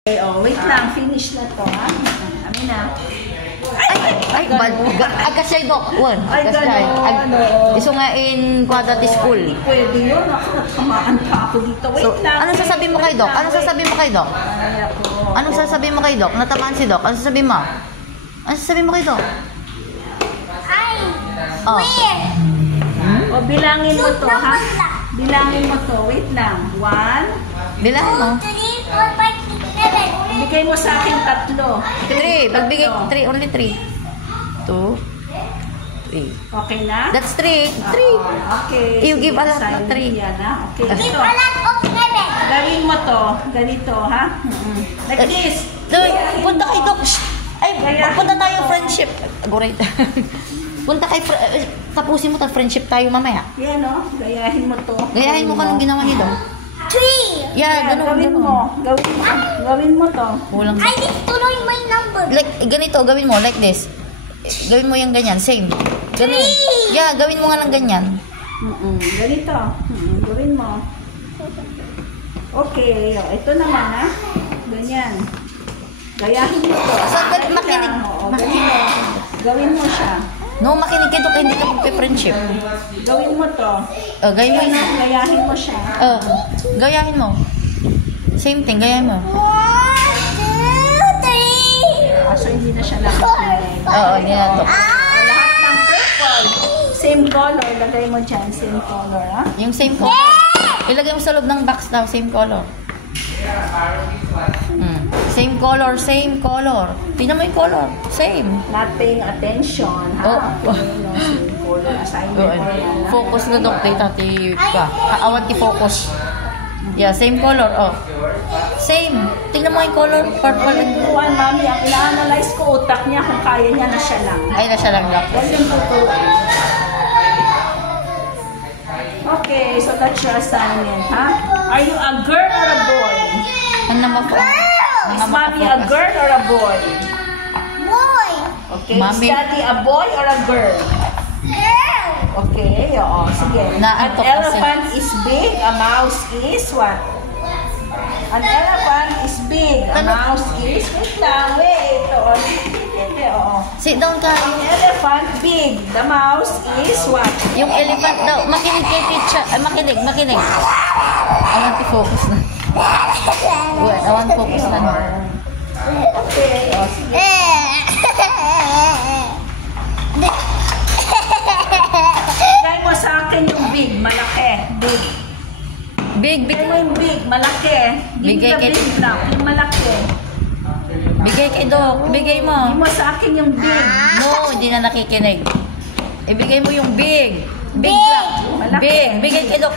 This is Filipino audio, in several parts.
Okay, oh, wait lang. Finish na to, ha? Amin na. Agkasay dok. Ay, gano'n. Iso nga in quadrati school. Pwede yun. Nakamaan pa ako dito. Wait lang. Anong sasabihin mo kay Doc? Anong sasabihin mo kay Doc? Anong sasabihin mo kay Doc? Natamaan si Doc. Anong sasabihin mo? Anong sasabihin mo kay Doc? O, bilangin mo to, ha? Bilangin mo to. Wait lang. 1. Bilangin mo. 2, 3, 4, 5, 6, 7. Bigay mo sa akin 3. 3. Magbigay 3. Only 3. 2. 3. Okay na? That's 3. 3. Okay. You give a lot of 3. Yan, ha? Okay. Give Ito. a lot of 7. Gawin mo to. Ganito, ha? Like this. Punta kay Doc. Ay, punta tayo friendship. Great. Punta kay tapusin mo ta friendship tayo mamaya. Yan, no? Gayahin mo to. Gayahin mo ka nung ginawa ni Doc. 3. Yeah, Gawin mo. Gawin mo to. Kulang. I need to know my number. Like, ganito, gawin mo, like this. Gawin mo yung ganyan, same. Ganun. Yeah, gawin mo nga ng ganyan. Ganito. Gawin mo. Okay. Ito naman, ha? Ganyan. Gayahin mo to. Sandali, makinig. Ganito. Gawin mo siya. No, makinig ka Doc, hindi ka magpe-friendship. Gawin mo to. Gawin mo yun. Gayahin mo siya. Gayahin mo. Same thing, gayahin mo. 1, 2, 3. So, hindi na siya nakakinig. Oo, hindi na Doc. Lahat ng purple. Same color. Lagay mo dyan. Same color, ha? Yung same color. Ilagay mo sa loob ng box daw, same color. Same color, same color. Tingnan mo yung color. Same. Not paying attention, ha? Same color. Assignment mo yan, ha? Focus na Doc, tati ka. Awan ti focus. Yeah, same color. Oh. Same. Tingnan mo yung color. Purple. Tutuan, mami. Ang ina-analyze ko utak niya kung kaya niya na siya lang. Ay, na siya lang Doc. Yan yung tutuan. Okay, so that's your assignment, ha? Are you a girl or a boy? Ano naman po? Is mommy a girl or a boy? Boy. Okay, Mommy. is daddy a boy or a girl? Girl. Okay, oo, sige. An Naatok kasi. elephant is big, a mouse is what? An elephant is big, a mouse is... Wait lang, wait. Oo, hindi, oo. Sit down ka. An elephant big, the mouse is what? Yung elephant daw. Makinig kay teacher. Ay, makinig. I want to focus na. Wait, I want to focus na. Okay, o, sige. Bigay mo sa akin yung big, malaki. Big. Big. Bigay mo yung big, malaki. Bigay kay... Big lang, yung malaki. Bigay kay Doc. Bigay mo. Bigay mo sa akin yung big. No, hindi na nakikinig. Ibigay mo yung big. Big lang. Malaki. Big. Bigay kay Doc.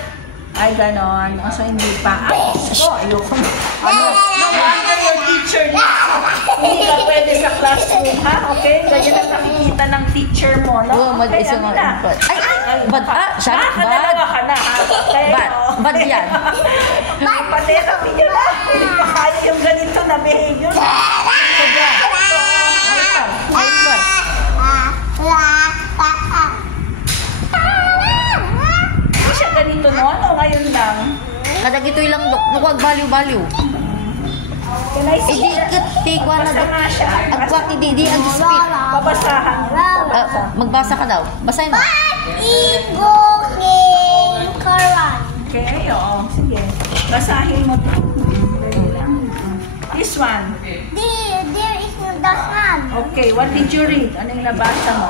Ay, ganon. So, hindi pa. Ay, so, ayoko. No wonder your teacher hindi ka pwede sa classroom, ha? Okay? Ganyan ang nakikita ng teacher mo, no? Oo, Okay, mag-isa amin mo. na. Ay, bad. Siya, bad. Nakadalawa ka na, ha? Kaya, Bad yan. pati namin yun, ha? Hindi pa kaya yung ganito na behavior. Sobra. Ayos ba? Hindi siya ganito noon, o ngayon lang? Kadagitoy lang Doc. Huwag baliw-baliw. Can I see Hindi, that? tikwa na Basta Doc. nga siya. At wag hindi ang speak. Babasahan. Magbasa ka daw. Basahin mo. Koran. Okay, oo. Sige. Basahin mo to. Dali lang. This one. There is no the sun. Okay, what did you read? Ano yung nabasa mo?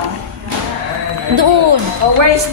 Doon. Oh, where is